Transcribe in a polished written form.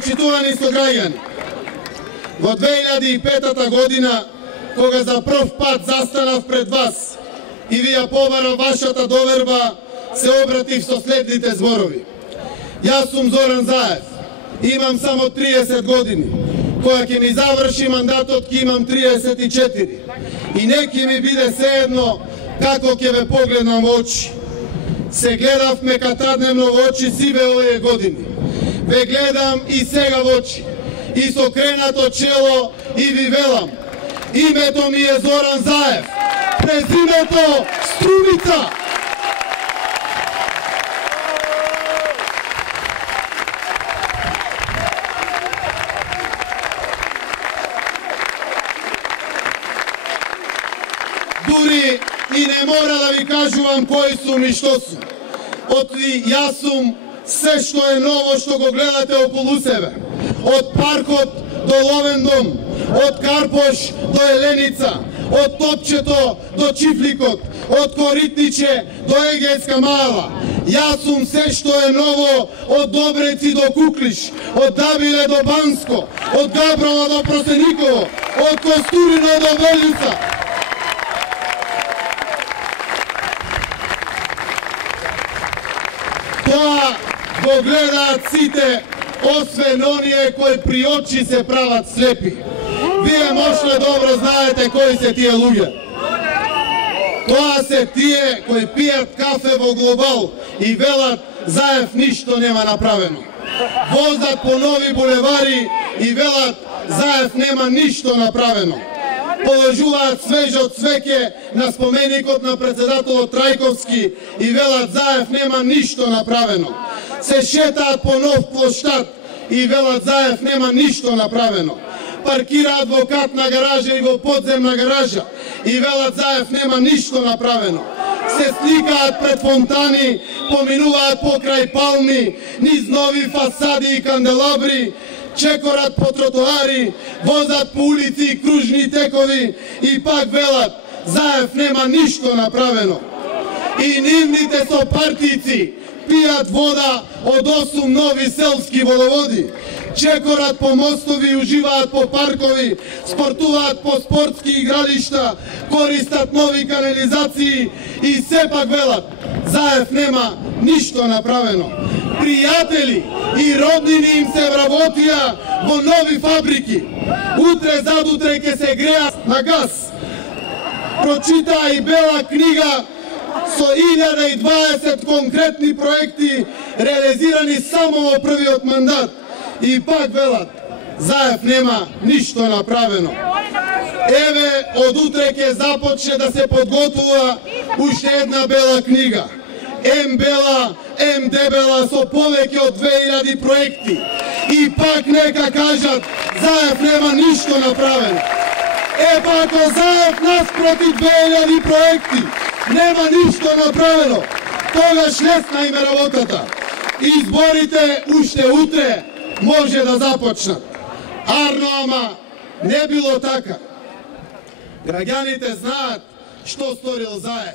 Почитувани сограѓани, во 2005 година, кога за прв пат застанав пред вас и ви ја побарав вашата доверба, се обратив со следните зборови. Јас сум Зоран Заев, имам само 30 години, која ќе ми заврши мандатот ќе имам 34. И не ќе ми биде sejedно како ќе ве погледнам во очи. Се гледав мекатадневно во очи сиве овие години. Ве гледам и сега во очи. И со кренато чело и ви велам. Името ми е Зоран Заев. Презимето Струмица. Дури и не мора да ви кажувам кои сум и што сум. Јас сум се што е ново што го гледате околу себе. Од паркот до Ловен дом, од Карпош до Еленица, од Топчето до Чифликот, од Коритниче до Егејска мала. Јас сум се што е ново од Добреци до Куклиш, од Дабиле до Банско, од Габрова до Просениково, од Костурино до Велјуца. Тоа го гледаат сите, освен оние кои при очи се прават слепи. Вие можете добро знаете кои се тие луѓе. Тоа се тие кои пијат кафе во Глобал и велат Заев ништо нема направено. Возат по нови булевари и велат Заев нема ништо направено. Положуваат свежо цвеќе на споменикот на председателот Трајковски и велат Заев нема ништо направено. Се шетаат по нов плоштад и велат Заев нема ништо направено. Паркираат во катна гаража и во подземна гаража и велат Заев нема ништо направено. Се сликаат пред фонтани, поминуваат покрај палми, низ нови фасади и канделабри, чекорат по тротоари, возат по улици и кружни текови и пак велат Заев нема ништо направено. И нивните сопартијци пијат вода од 8 нови селски водоводи, чекорат по мостови, уживаат по паркови, спортуваат по спортски игралишта, користат нови канализации и сепак велат Заев нема ништо направено. Пријатели и роднини им се вработија во нови фабрики. Утре задутре ќе се греат на газ. Прочитаа и бела книга со 1020 конкретни проекти реализирани само во првиот мандат. И пак велат Заев нема ништо направено. Еве, од утре ќе започне да се подготвува уште една бела книга. М бела, М дебела со повеќе од 2000 проекти. И пак нека кажат Заев нема ништо направено. Па ако Заев наспроти 2000 проекти нема ништо направено, тогаш лесна им е работата. Изборите уште утре може да започнат. Арно, ама не било така. Граѓаните знаат што сторил Заев.